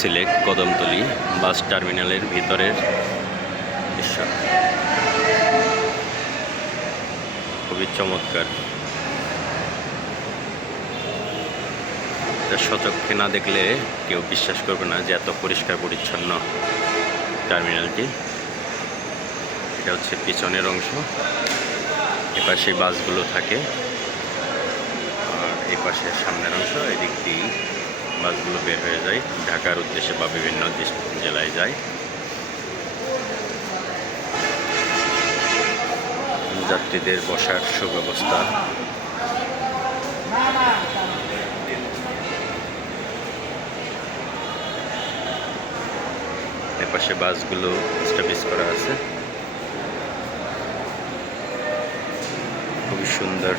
সিলেট কদমতলী বাস টার্মিনালের ভিতরের দৃশ্য খুবই চমৎকার। সচক্ষে না দেখলে কেউ বিশ্বাস করবে না যে এত পরিষ্কার পরিচ্ছন্ন টার্মিনালটি। এটা হচ্ছে পিছনের অংশ, এপাশে বাসগুলো থাকে, আর এই পাশে সামনের অংশ। এদিক দিয়েই বাসগুলো বের হয়ে যায়, ঢাকার উদ্দেশ্যে বা বিভিন্ন জেলায় যায়। যাত্রীদের বসার সুব্যবস্থা। এপাশে বাসগুলো স্টপেজ করা আছে, খুবই সুন্দর।